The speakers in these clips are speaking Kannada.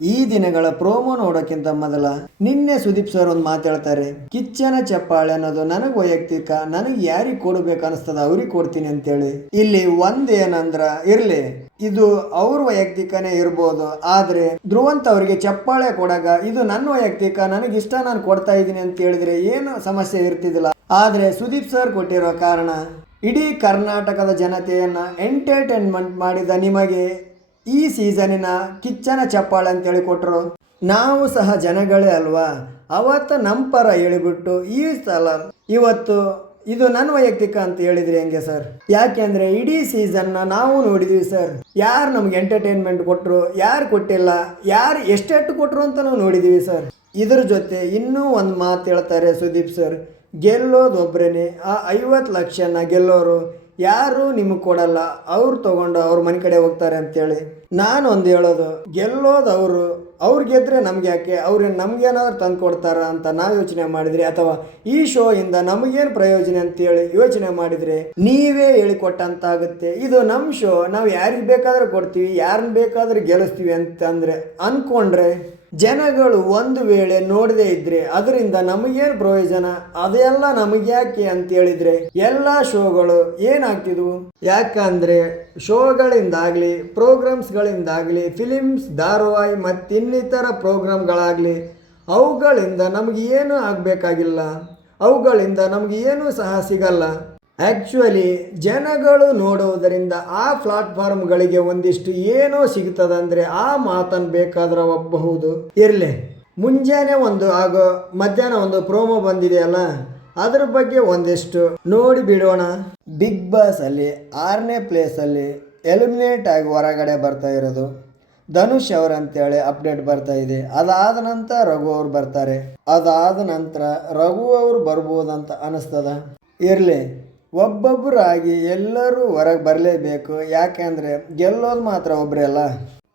ಈ ದಿನಗಳ ಪ್ರೋಮೋ ನೋಡೋಕ್ಕಿಂತ ಮೊದಲ ನಿನ್ನೆ ಸುದೀಪ್ ಸರ್ ಒಂದು ಮಾತಾಡ್ತಾರೆ, ಕಿಚ್ಚನ ಚಪ್ಪಾಳೆ ಅನ್ನೋದು ನನಗೆ ವೈಯಕ್ತಿಕ, ನನಗೆ ಯಾರಿಗೆ ಕೊಡ್ಬೇಕು ಅನಿಸ್ತದ ಅವ್ರಿಗೆ ಕೊಡ್ತೀನಿ ಅಂತೇಳಿ. ಇಲ್ಲಿ ಒಂದೇನಂದ್ರ ಇರ್ಲಿ, ಇದು ಅವ್ರ ವೈಯಕ್ತಿಕನೇ ಇರ್ಬೋದು, ಆದ್ರೆ ಧ್ರುವಂತ್ ಅವರಿಗೆ ಚಪ್ಪಾಳೆ ಕೊಡಾಗ ಇದು ನನ್ನ ವೈಯಕ್ತಿಕ, ನನಗಿಷ್ಟ, ನಾನು ಕೊಡ್ತಾ ಇದ್ದೀನಿ ಅಂತ ಹೇಳಿದ್ರೆ ಏನು ಸಮಸ್ಯೆ ಇರ್ತಿದಿಲ್ಲ. ಆದ್ರೆ ಸುದೀಪ್ ಸರ್ ಕೊಟ್ಟಿರೋ ಕಾರಣ ಇಡೀ ಕರ್ನಾಟಕದ ಜನತೆಯನ್ನ ಎಂಟರ್ಟೈನ್ಮೆಂಟ್ ಮಾಡಿದ ನಿಮಗೆ ಈ ಸೀಸನಿನ ಕಿಚ್ಚನ ಚಪ್ಪಾಳೆ ಅಂತೇಳಿ ಕೊಟ್ಟರು. ನಾವು ಸಹ ಜನಗಳೇ ಅಲ್ವಾ, ಅವತ್ತು ನಮ್ಮ ಪರ ಹೇಳಿಬಿಟ್ಟು ಈ ಸಲ ಇವತ್ತು ಇದು ನನ್ನ ವೈಯಕ್ತಿಕ ಅಂತ ಹೇಳಿದ್ರಿ ಹೆಂಗೆ ಸರ್? ಯಾಕೆಂದರೆ ಇಡೀ ಸೀಸನ್ನ ನಾವು ನೋಡಿದ್ವಿ ಸರ್. ಯಾರು ನಮ್ಗೆ ಎಂಟರ್ಟೈನ್ಮೆಂಟ್ ಕೊಟ್ಟರು, ಯಾರು ಕೊಟ್ಟಿಲ್ಲ, ಯಾರು ಎಷ್ಟೆಷ್ಟು ಕೊಟ್ಟರು ಅಂತ ನಾವು ನೋಡಿದ್ದೀವಿ ಸರ್. ಇದ್ರ ಜೊತೆ ಇನ್ನೂ ಒಂದು ಮಾತು ಹೇಳ್ತಾರೆ ಸುದೀಪ್ ಸರ್, ಗೆಲ್ಲೋದು ಒಬ್ಬರೇನೆ, ಆ 50 ಲಕ್ಷನ ಗೆಲ್ಲೋರು ಯಾರು ನಿಮಗೆ ಕೊಡಲ್ಲ, ಅವ್ರು ತಗೊಂಡು ಅವ್ರ ಮನೆ ಕಡೆ ಹೋಗ್ತಾರೆ ಅಂತೇಳಿ. ನಾನು ಒಂದು ಹೇಳೋದು, ಗೆಲ್ಲೋದು ಅವ್ರು ಗೆದ್ರೆ ನಮ್ಗೆ ಯಾಕೆ, ಅವ್ರೇನು ನಮ್ಗೇನಾದ್ರು ತಂದು ಕೊಡ್ತಾರ ಅಂತ ನಾವು ಯೋಚನೆ ಮಾಡಿದ್ರಿ, ಅಥವಾ ಈ ಶೋ ಇಂದ ನಮಗೇನು ಪ್ರಯೋಜನ ಅಂತೇಳಿ ಯೋಚನೆ ಮಾಡಿದ್ರೆ ನೀವೇ ಹೇಳಿಕೊಟ್ಟಂತಾಗುತ್ತೆ. ಇದು ನಮ್ಮ ಶೋ, ನಾವು ಯಾರಿಗೆ ಬೇಕಾದ್ರೆ ಕೊಡ್ತೀವಿ, ಯಾರನ್ನ ಬೇಕಾದ್ರೆ ಗೆಲ್ಲಿಸ್ತೀವಿ ಅಂತಂದ್ರೆ ಅನ್ಕೊಂಡ್ರೆ ಜನಗಳು ಒಂದು ವೇಳೆ ನೋಡದೇ ಇದ್ರೆ ಅದರಿಂದ ನಮಗೇನು ಪ್ರಯೋಜನ, ಅದೆಲ್ಲ ನಮಗ್ಯಾಕೆ ಅಂತೇಳಿದ್ರೆ ಎಲ್ಲ ಶೋಗಳು ಏನಾಗ್ತಿದ್ವು. ಯಾಕಂದ್ರೆ ಶೋಗಳಿಂದಾಗಲಿ, ಪ್ರೋಗ್ರಾಮ್ಸ್ಗಳಿಂದಾಗಲಿ, ಫಿಲಿಮ್ಸ್, ಧಾರಾವಾಹಿ ಮತ್ತಿನ್ನಿತರ ಪ್ರೋಗ್ರಾಮ್ಗಳಾಗಲಿ, ಅವುಗಳಿಂದ ನಮಗೆ ಏನೂ ಆಗಬೇಕಾಗಿಲ್ಲ, ಅವುಗಳಿಂದ ನಮಗೆ ಏನೂ ಸಹ ಸಿಗಲ್ಲ. ಆ್ಯಕ್ಚುಲಿ ಜನಗಳು ನೋಡುವುದರಿಂದ ಆ ಪ್ಲಾಟ್ಫಾರ್ಮ್ಗಳಿಗೆ ಒಂದಿಷ್ಟು ಏನೋ ಸಿಗ್ತದಂದರೆ ಆ ಮಾತನ್ನು ಬೇಕಾದ್ರೆ ಒಪ್ಪಬಹುದು. ಇರಲಿ, ಮುಂಜಾನೆ ಒಂದು ಆಗೋ ಮಧ್ಯಾಹ್ನ ಒಂದು ಪ್ರೋಮೋ ಬಂದಿದೆಯಲ್ಲ, ಅದ್ರ ಬಗ್ಗೆ ಒಂದಿಷ್ಟು ನೋಡಿ ಬಿಡೋಣ. ಬಿಗ್ ಬಾಸ್ ಅಲ್ಲಿ 6ನೇ ಪ್ಲೇಸಲ್ಲಿ ಎಲಿಮಿನೇಟ್ ಆಗಿ ಹೊರಗಡೆ ಬರ್ತಾ ಇರೋದು ಧನುಷ್ ಅವರಂತೇಳಿ ಅಪ್ಡೇಟ್ ಬರ್ತಾ ಇದೆ. ಅದಾದ ನಂತರ ರಘು ಅವ್ರು ಬರ್ತಾರೆ, ಅದಾದ ನಂತರ ರಘು ಅವರು ಬರ್ಬೋದಂತ ಅನಿಸ್ತದ. ಇರಲಿ, ಒಬ್ಬೊಬ್ಬರಾಗಿ ಎಲ್ಲರೂ ಹೊರಗೆ ಬರಲೇಬೇಕು, ಯಾಕೆಂದರೆ ಗೆಲ್ಲೋದು ಮಾತ್ರ ಒಬ್ಬರೇ ಅಲ್ಲ.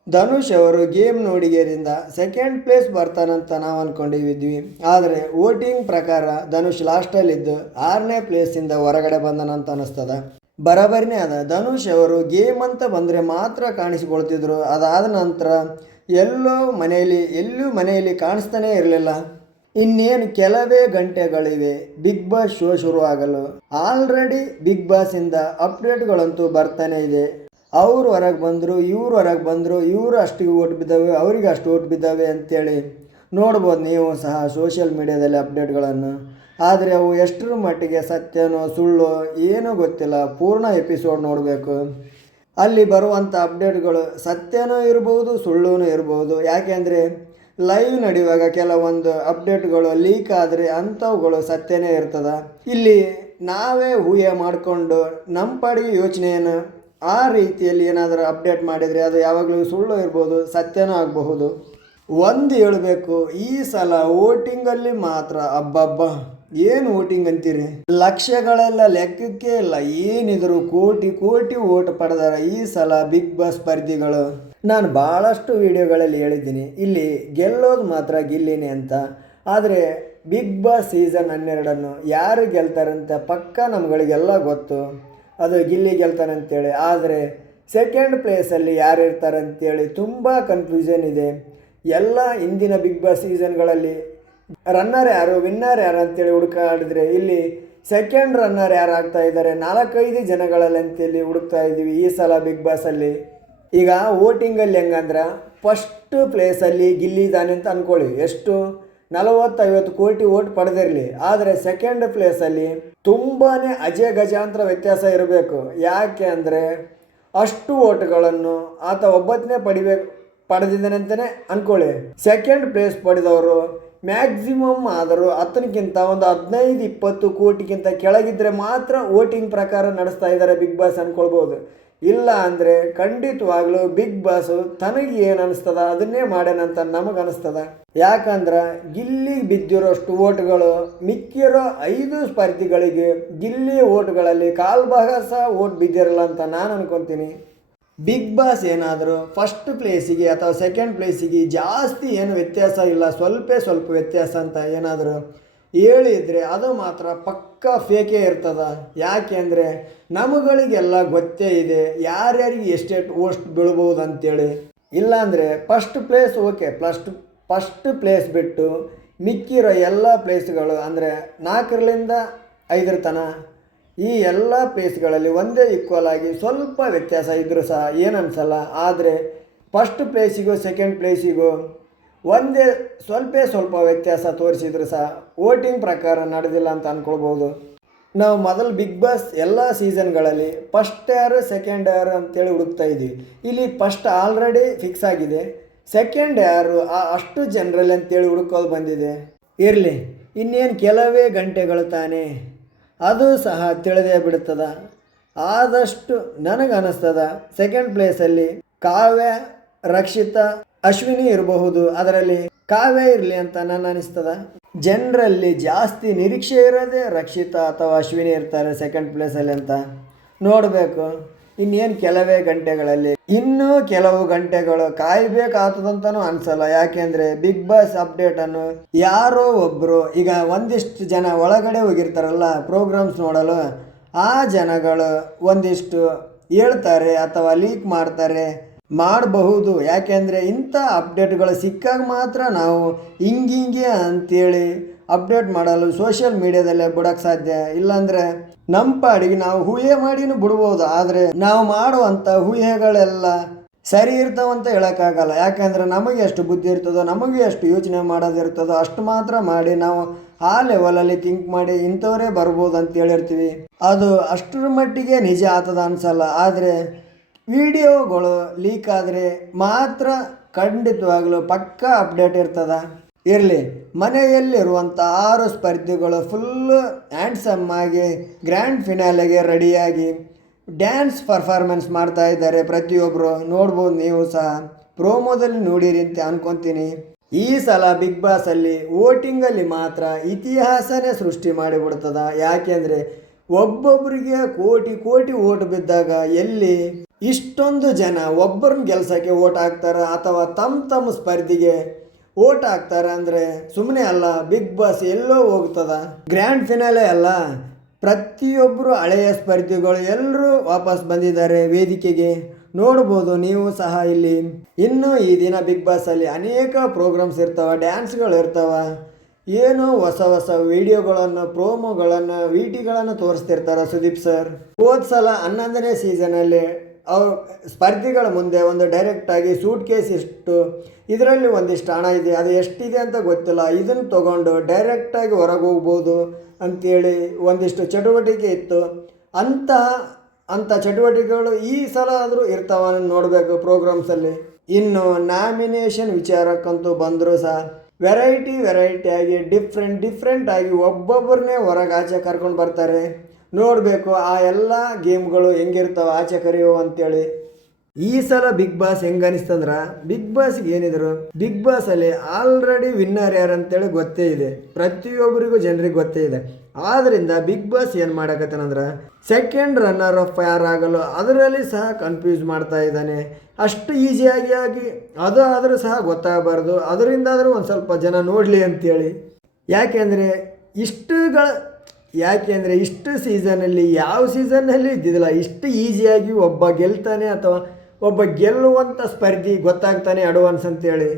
ಧನುಷ್ ಅವರು ಗೇಮ್ ನೋಡಿಗೆರಿಂದ 2nd ಪ್ಲೇಸ್ ಬರ್ತಾನಂತ ನಾವು ಅಂದ್ಕೊಂಡಿದ್ವಿ, ಆದರೆ ವೋಟಿಂಗ್ ಪ್ರಕಾರ ಧನುಷ್ ಲಾಸ್ಟಲ್ಲಿದ್ದು 6ನೇ ಪ್ಲೇಸಿಂದ ಹೊರಗಡೆ ಬಂದನಂತ ಅನ್ನಿಸ್ತದ. ಬರಬರಿನೇ ಅದ. ಧನುಷ್ ಅವರು ಗೇಮ್ ಅಂತ ಬಂದರೆ ಮಾತ್ರ ಕಾಣಿಸಿಕೊಳ್ತಿದ್ರು, ಅದಾದ ನಂತರ ಎಲ್ಲೂ ಮನೆಯಲ್ಲಿ ಕಾಣಿಸ್ತಾನೇ ಇರಲಿಲ್ಲ. ಇನ್ನೇನು ಕೆಲವೇ ಗಂಟೆಗಳಿವೆ ಬಿಗ್ ಬಾಸ್ ಶೋ ಶುರುವಾಗಲು. ಆಲ್ರೆಡಿ ಬಿಗ್ ಬಾಸಿಂದ ಅಪ್ಡೇಟ್ಗಳಂತೂ ಬರ್ತಾನೆ ಇದೆ. ಅವ್ರು ಹೊರಗೆ ಬಂದರು, ಇವ್ರು ಹೊರಗೆ ಬಂದರು, ಇವರು ಅಷ್ಟಿಗೆ ಓಟ್ ಬಿದ್ದಾವೆ, ಅವರಿಗೆ ಅಷ್ಟು ಓಟ್ ಬಿದ್ದಾವೆ ಅಂತೇಳಿ ನೋಡ್ಬೋದು ನೀವು ಸಹ ಸೋಷಿಯಲ್ ಮೀಡಿಯಾದಲ್ಲಿ ಅಪ್ಡೇಟ್ಗಳನ್ನು. ಆದರೆ ಅವು ಎಷ್ಟರ ಮಟ್ಟಿಗೆ ಸತ್ಯನೋ ಸುಳ್ಳು ಏನೂ ಗೊತ್ತಿಲ್ಲ, ಪೂರ್ಣ ಎಪಿಸೋಡ್ ನೋಡಬೇಕು. ಅಲ್ಲಿ ಬರುವಂಥ ಅಪ್ಡೇಟ್ಗಳು ಸತ್ಯನೂ ಇರ್ಬೋದು, ಸುಳ್ಳೂ ಇರ್ಬೋದು. ಯಾಕೆಂದರೆ ಲೈವ್ ನಡೆಯುವಾಗ ಕೆಲವೊಂದು ಅಪ್ಡೇಟ್ಗಳು ಲೀಕ್ ಆದರೆ ಅಂಥವುಗಳು ಸತ್ಯನೇ ಇರ್ತದೆ. ಇಲ್ಲಿ ನಾವೇ ಊಹೆ ಮಾಡಿಕೊಂಡು ನಮ್ಮ ಪಾಡಿಗೆ ಯೋಚನೆಯನ್ನು ಆ ರೀತಿಯಲ್ಲಿ ಏನಾದರೂ ಅಪ್ಡೇಟ್ ಮಾಡಿದರೆ ಅದು ಯಾವಾಗಲೂ ಸುಳ್ಳು ಇರ್ಬೋದು, ಸತ್ಯನೂ ಆಗಬಹುದು. ಒಂದು ಹೇಳಬೇಕು, ಈ ಸಲ ವೋಟಿಂಗಲ್ಲಿ ಮಾತ್ರ ಅಬ್ಬಬ್ಬ ಏನು ವೋಟಿಂಗ್ ಅಂತೀರಿ, ಲಕ್ಷಗಳೆಲ್ಲ ಲೆಕ್ಕಕ್ಕೆ ಇಲ್ಲ, ಏನಿದ್ರು ಕೋಟಿ ಕೋಟಿ ವೋಟ್ ಪಡೆದಾರ ಈ ಸಲ ಬಿಗ್ ಬಾಸ್ ಸ್ಪರ್ಧಿಗಳು. ನಾನು ಭಾಳಷ್ಟು ವಿಡಿಯೋಗಳಲ್ಲಿ ಹೇಳಿದ್ದೀನಿ, ಇಲ್ಲಿ ಗೆಲ್ಲೋದು ಮಾತ್ರ ಗಿಲ್ಲಿನೇ ಅಂತ. ಆದರೆ ಬಿಗ್ ಬಾಸ್ ಸೀಸನ್ 12 ಯಾರು ಗೆಲ್ತಾರಂತ ಪಕ್ಕ ನಮ್ಗಳಿಗೆಲ್ಲ ಗೊತ್ತು, ಅದು ಗಿಲ್ಲಿ ಗೆಲ್ತಾರಂತೇಳಿ. ಆದರೆ 2nd ಪ್ಲೇಸಲ್ಲಿ ಯಾರು ಇರ್ತಾರಂತೇಳಿ ತುಂಬ ಕನ್ಫ್ಯೂಷನ್ ಇದೆ. ಎಲ್ಲ ಹಿಂದಿನ ಬಿಗ್ ಬಾಸ್ ಸೀಸನ್ಗಳಲ್ಲಿ ರನ್ನರ್ ಯಾರು, ವಿನ್ನರ್ ಯಾರು ಅಂತೇಳಿ ಹುಡುಕಾಡಿದ್ರೆ ಇಲ್ಲಿ 2nd ರನ್ನರ್ ಯಾರು ಆಗ್ತಾ ಇದ್ದಾರೆ 4-5 ಜನಗಳಲ್ಲಿ ಅಂತೇಳಿ ಹುಡುಕ್ತಾ ಇದ್ದೀವಿ ಈ ಸಲ ಬಿಗ್ ಬಾಸಲ್ಲಿ. ಈಗ ವೋಟಿಂಗಲ್ಲಿ ಹೆಂಗಂದ್ರೆ ಫಸ್ಟ್ ಪ್ಲೇಸಲ್ಲಿ ಗಿಲ್ಲಿ ಇದ್ದಾನೆ ಅಂತ ಅಂದ್ಕೊಳ್ಳಿ, ಎಷ್ಟು 40-50 ಕೋಟಿ ವೋಟ್ ಪಡೆದಿರಲಿ. ಆದರೆ 2nd ಪ್ಲೇಸಲ್ಲಿ ತುಂಬಾ ಅಜಗಜಾಂತರ ವ್ಯತ್ಯಾಸ ಇರಬೇಕು. ಯಾಕೆ ಅಂದರೆ ಅಷ್ಟು ವೋಟ್ಗಳನ್ನು ಆತ ಒಬ್ಬತ್ತನೇ ಪಡೆದಿದ್ದಾನೆ ಅಂತಲೇ ಅಂದ್ಕೊಳ್ಳಿ. 2nd ಪ್ಲೇಸ್ ಪಡೆದವರು ಮ್ಯಾಕ್ಸಿಮಮ್ ಆದರೂ 10ಕ್ಕಿಂತ ಒಂದು 15-20 ಕೋಟಿಗಿಂತ ಕೆಳಗಿದ್ರೆ ಮಾತ್ರ ವೋಟಿಂಗ್ ಪ್ರಕಾರ ನಡೆಸ್ತಾ ಇದ್ದಾರೆ ಬಿಗ್ ಬಾಸ್ ಅಂದ್ಕೊಳ್ಬೋದು. ಇಲ್ಲ ಅಂದರೆ ಖಂಡಿತವಾಗ್ಲೂ ಬಿಗ್ ಬಾಸು ತನಗೆ ಏನು ಅನಿಸ್ತದ ಅದನ್ನೇ ಮಾಡ್ಯಾನಂತ ನಮಗೆ ಅನಿಸ್ತದ. ಯಾಕಂದ್ರೆ ಗಿಲ್ಲಿಗೆ ಬಿದ್ದಿರೋಷ್ಟು ವೋಟ್ಗಳು ಮಿಕ್ಕಿರೋ 5 ಸ್ಪರ್ಧಿಗಳಿಗೆ ಗಿಲ್ಲಿ ವೋಟ್ಗಳಲ್ಲಿ ಕಾಲ್ಭಾಗ ಸಹ ವೋಟ್ ಬಿದ್ದಿರಲ್ಲ ಅಂತ ನಾನು ಅನ್ಕೊತೀನಿ. ಬಿಗ್ ಬಾಸ್ ಏನಾದರೂ ಫಸ್ಟ್ ಪ್ಲೇಸಿಗೆ ಅಥವಾ 2nd ಪ್ಲೇಸಿಗೆ ಜಾಸ್ತಿ ಏನು ವ್ಯತ್ಯಾಸ ಇಲ್ಲ, ಸ್ವಲ್ಪ ವ್ಯತ್ಯಾಸ ಅಂತ ಏನಾದರೂ ಹೇಳಿದರೆ ಅದು ಮಾತ್ರ ಪಕ್ಕ ಫೇಕೇ ಇರ್ತದ. ಯಾಕೆ ಅಂದರೆ ನಮಗಳಿಗೆಲ್ಲ ಗೊತ್ತೇ ಇದೆ ಯಾರ್ಯಾರಿಗೆ ಎಷ್ಟೆಷ್ಟು ಓಸ್ಟ್ ಬೀಳ್ಬೋದು ಅಂತೇಳಿ. ಇಲ್ಲಾಂದರೆ first place okay, first place ಬಿಟ್ಟು ಮಿಕ್ಕಿರೋ ಎಲ್ಲ ಪ್ಲೇಸ್ಗಳು ಅಂದರೆ 4ರಿಂದ 5 ತನಕ ಈ ಎಲ್ಲ ಪ್ಲೇಸ್ಗಳಲ್ಲಿ ಒಂದೇ ಈಕ್ವಲ್ ಆಗಿ ಸ್ವಲ್ಪ ವ್ಯತ್ಯಾಸ ಇದ್ದರೂ ಸಹ ಏನನ್ಸಲ್ಲ. ಆದರೆ ಫಸ್ಟ್ ಪ್ಲೇಸಿಗೂ ಸೆಕೆಂಡ್ ಪ್ಲೇಸಿಗೂ ಒಂದೇ ಸ್ವಲ್ಪ ವ್ಯತ್ಯಾಸ ತೋರಿಸಿದ್ರು ಸಹ ವೋಟಿಂಗ್ ಪ್ರಕಾರ ನಡೆದಿಲ್ಲ ಅಂತ ಅಂದ್ಕೊಳ್ಬೋದು. ನಾವು ಮೊದಲು ಬಿಗ್ ಬಾಸ್ ಎಲ್ಲ ಸೀಸನ್ಗಳಲ್ಲಿ ಫಸ್ಟ್ ಯಾರು ಸೆಕೆಂಡ್ ಯಾರು ಅಂತೇಳಿ ಹುಡುಕ್ತಾ ಇದ್ದೀವಿ. ಇಲ್ಲಿ ಫಸ್ಟ್ ಆಲ್ರೆಡಿ ಫಿಕ್ಸ್ ಆಗಿದೆ, ಸೆಕೆಂಡ್ ಯಾರು ಅಷ್ಟು ಜನರಲ್ಲಿ ಅಂತೇಳಿ ಹುಡುಕೋದು ಬಂದಿದೆ. ಇರಲಿ, ಇನ್ನೇನು ಕೆಲವೇ ಗಂಟೆಗಳು ತಾನೇ, ಅದು ಸಹ ತಿಳಿದೇ ಬಿಡುತ್ತದ. ಆದಷ್ಟು ನನಗನ್ನಿಸ್ತದ ಸೆಕೆಂಡ್ ಪ್ಲೇಸಲ್ಲಿ ಕಾವ್ಯ, ರಕ್ಷಿತಾ, ಅಶ್ವಿನಿ ಇರಬಹುದು. ಅದರಲ್ಲಿ ಕಾವ್ಯ ಇರಲಿ ಅಂತ ನನ್ನ ಅನಿಸ್ತದ. ಜನರಲ್ಲಿ ಜಾಸ್ತಿ ನಿರೀಕ್ಷೆ ಇರೋದೇ ರಕ್ಷಿತಾ ಅಥವಾ ಅಶ್ವಿನಿ ಇರ್ತಾರೆ ಸೆಕೆಂಡ್ ಪ್ಲೇಸಲ್ಲಿ ಅಂತ. ನೋಡಬೇಕು ಇನ್ನೇನು ಕೆಲವೇ ಗಂಟೆಗಳಲ್ಲಿ. ಇನ್ನೂ ಕೆಲವು ಗಂಟೆಗಳು ಕಾಯಬೇಕಾಗ್ತದಂತನೂ ಅನಿಸಲ್ಲ. ಯಾಕೆಂದರೆ ಬಿಗ್ ಬಾಸ್ ಅಪ್ಡೇಟನ್ನು ಯಾರೋ ಒಬ್ಬರು, ಈಗ ಒಂದಿಷ್ಟು ಜನ ಒಳಗಡೆ ಹೋಗಿರ್ತಾರಲ್ಲ ಪ್ರೋಗ್ರಾಮ್ಸ್ ನೋಡಲು, ಆ ಜನಗಳು ಒಂದಿಷ್ಟು ಹೇಳ್ತಾರೆ ಅಥವಾ ಲೀಕ್ ಮಾಡಬಹುದು. ಯಾಕೆಂದರೆ ಇಂಥ ಅಪ್ಡೇಟ್ಗಳು ಸಿಕ್ಕಾಗ ಮಾತ್ರ ನಾವು ಹಿಂಗೆ ಅಂತೇಳಿ ಅಪ್ಡೇಟ್ ಮಾಡಲು ಸೋಷಿಯಲ್ ಮೀಡಿಯಾದಲ್ಲೇ ಬಿಡೋಕ್ಕೆ ಸಾಧ್ಯ. ಇಲ್ಲಾಂದರೆ ನಮ್ಮ ಪಾಡಿಗೆ ನಾವು ಊಹೆ ಮಾಡಿನೂ ಬಿಡ್ಬೋದು. ಆದರೆ ನಾವು ಮಾಡುವಂಥ ಊಹೆಗಳೆಲ್ಲ ಸರಿ ಇರ್ತಾವಂತ ಹೇಳೋಕ್ಕಾಗಲ್ಲ. ಯಾಕೆಂದರೆ ನಮಗೆ ಎಷ್ಟು ಬುದ್ಧಿ ಇರ್ತದೋ, ನಮಗೆ ಎಷ್ಟು ಯೋಚನೆ ಮಾಡೋದಿರ್ತದೋ ಅಷ್ಟು ಮಾತ್ರ ಮಾಡಿ ನಾವು ಆ ಲೆವೆಲಲ್ಲಿ ಥಿಂಕ್ ಮಾಡಿ ಇಂಥವರೇ ಬರ್ಬೋದು ಅಂತ ಹೇಳಿರ್ತೀವಿ. ಅದು ಅಷ್ಟರ ಮಟ್ಟಿಗೆ ನಿಜ ಆಗ್ತದ ಅನಿಸಲ್ಲ. ಆದರೆ ವಿಡಿಯೋಗಳು ಲೀಕ್ ಆದರೆ ಮಾತ್ರ ಖಂಡಿತವಾಗಲೂ ಪಕ್ಕಾ ಅಪ್ಡೇಟ್ ಇರ್ತದ. ಇರಲಿ, ಮನೆಯಲ್ಲಿರುವಂಥ 6 ಸ್ಪರ್ಧಿಗಳು ಫುಲ್ಲು ಹ್ಯಾಂಡ್ಸಮ್ ಆಗಿ ಗ್ರ್ಯಾಂಡ್ ಫಿನಾಲೆಗೆ ರೆಡಿಯಾಗಿ ಡ್ಯಾನ್ಸ್ ಪರ್ಫಾರ್ಮೆನ್ಸ್ ಮಾಡ್ತಾ ಇದ್ದಾರೆ. ಪ್ರತಿಯೊಬ್ಬರು ನೋಡ್ಬೋದು, ನೀವು ಸಹ ಪ್ರೋಮೋದಲ್ಲಿ ನೋಡಿರಿ ಅಂತ ಅನ್ಕೊತೀನಿ. ಈ ಸಲ ಬಿಗ್ ಬಾಸಲ್ಲಿ ವೋಟಿಂಗಲ್ಲಿ ಮಾತ್ರ ಇತಿಹಾಸನೇ ಸೃಷ್ಟಿ ಮಾಡಿಬಿಡ್ತದ. ಯಾಕೆಂದರೆ ಒಬ್ಬೊಬ್ಬರಿಗೆ ಕೋಟಿ ಓಟ್ ಬಿದ್ದಾಗ ಎಲ್ಲಿ ಇಷ್ಟೊಂದು ಜನ ಒಬ್ಬರನ್ನ ಗೆಲ್ಸೋಕ್ಕೆ ಓಟ್ ಹಾಕ್ತಾರೆ ಅಥವಾ ತಮ್ಮ ಸ್ಪರ್ಧಿಗೆ ಓಟ್ ಹಾಕ್ತಾರೆ ಅಂದರೆ ಸುಮ್ಮನೆ ಅಲ್ಲ. ಬಿಗ್ ಬಾಸ್ ಎಲ್ಲೋ ಹೋಗ್ತದ. ಗ್ರ್ಯಾಂಡ್ ಫಿನಾಲೆ ಅಲ್ಲ, ಪ್ರತಿಯೊಬ್ಬರು ಹಳೆಯ ಸ್ಪರ್ಧಿಗಳು ಎಲ್ಲರೂ ವಾಪಸ್ ಬಂದಿದ್ದಾರೆ ವೇದಿಕೆಗೆ. ನೋಡ್ಬೋದು ನೀವು ಸಹ ಇಲ್ಲಿ. ಇನ್ನು ಈ ದಿನ ಬಿಗ್ ಬಾಸಲ್ಲಿ ಅನೇಕ ಪ್ರೋಗ್ರಾಮ್ಸ್ ಇರ್ತಾವೆ, ಡ್ಯಾನ್ಸ್ಗಳು ಇರ್ತಾವೆ, ಏನೋ ಹೊಸ ವಿಡಿಯೋಗಳನ್ನು, ಪ್ರೋಮೋಗಳನ್ನು, ವಿಟಿಗಳನ್ನು ತೋರಿಸ್ತಿರ್ತಾರೆ ಸುದೀಪ್ ಸರ್. ಹೋದ ಸಲ 11ನೇ ಸೀಸನಲ್ಲಿ ಅವ್ರು ಸ್ಪರ್ಧಿಗಳ ಮುಂದೆ ಒಂದು ಡೈರೆಕ್ಟಾಗಿ ಸೂಟ್ ಕೇಸ್ ಇಷ್ಟು, ಇದರಲ್ಲಿ ಒಂದಿಷ್ಟು ಹಣ ಇದೆ, ಅದು ಎಷ್ಟಿದೆ ಅಂತ ಗೊತ್ತಿಲ್ಲ, ಇದನ್ನು ತೊಗೊಂಡು ಡೈರೆಕ್ಟಾಗಿ ಹೊರಗೆ ಹೋಗ್ಬೋದು ಅಂಥೇಳಿ ಒಂದಿಷ್ಟು ಚಟುವಟಿಕೆ ಇತ್ತು. ಅಂಥ ಚಟುವಟಿಕೆಗಳು ಈ ಸಲ ಆದರೂ ಇರ್ತಾವ ನೋಡಬೇಕು ಪ್ರೋಗ್ರಾಮ್ಸಲ್ಲಿ. ಇನ್ನು ನಾಮಿನೇಷನ್ ವಿಚಾರಕ್ಕಂತೂ ಬಂದರೂ ಸಹ ವೆರೈಟಿಯಾಗಿ ಡಿಫ್ರೆಂಟ್ ಆಗಿ ಒಬ್ಬೊಬ್ಬರನ್ನೇ ಹೊರಗೆ ಆಚೆ ಕರ್ಕೊಂಡು ಬರ್ತಾರೆ. ನೋಡಬೇಕು ಆ ಎಲ್ಲ ಗೇಮ್ಗಳು ಹೆಂಗಿರ್ತಾವೆ ಆಚೆ ಕರೆಯುವ ಅಂತೇಳಿ. ಈ ಸಲ ಬಿಗ್ ಬಾಸ್ ಹೆಂಗೆ ಅನಿಸ್ತಂದ್ರೆ, ಬಿಗ್ ಬಾಸ್ಗೆ ಏನಿದ್ರು ಬಿಗ್ ಬಾಸಲ್ಲಿ ಆಲ್ರೆಡಿ ವಿನ್ನರ್ ಯಾರು ಅಂತೇಳಿ ಗೊತ್ತೇ ಇದೆ, ಪ್ರತಿಯೊಬ್ಬರಿಗೂ ಜನರಿಗೆ ಗೊತ್ತೇ ಇದೆ. ಆದ್ದರಿಂದ ಬಿಗ್ ಬಾಸ್ ಏನು ಮಾಡಕತ್ತಾನಂದ್ರೆ ಸೆಕೆಂಡ್ ರನ್ನರ್ ಆಫ್ ಯಾರಾಗಲು ಅದರಲ್ಲಿ ಸಹ ಕನ್ಫ್ಯೂಸ್ ಮಾಡ್ತಾ ಇದ್ದಾನೆ. ಅಷ್ಟು ಈಸಿಯಾಗಿ ಅದು ಆದರೂ ಸಹ ಗೊತ್ತಾಗಬಾರ್ದು, ಅದರಿಂದಾದರೂ ಒಂದು ಸ್ವಲ್ಪ ಜನ ನೋಡಲಿ ಅಂತೇಳಿ. ಯಾಕೆಂದರೆ ಇಷ್ಟು ಸೀಸನಲ್ಲಿ ಯಾವ ಸೀಸನ್ನಲ್ಲಿ ಇದ್ದಿದ್ದಿಲ್ಲ ಇಷ್ಟು ಈಸಿಯಾಗಿ ಒಬ್ಬ ಗೆಲ್ತಾನೆ ಅಥವಾ ಒಬ್ಬ ಗೆಲ್ಲುವಂಥ ಸ್ಪರ್ಧಿ ಗೊತ್ತಾಗ್ತಾನೆ ಅಡ್ವಾನ್ಸ್ ಅಂತೇಳಿ.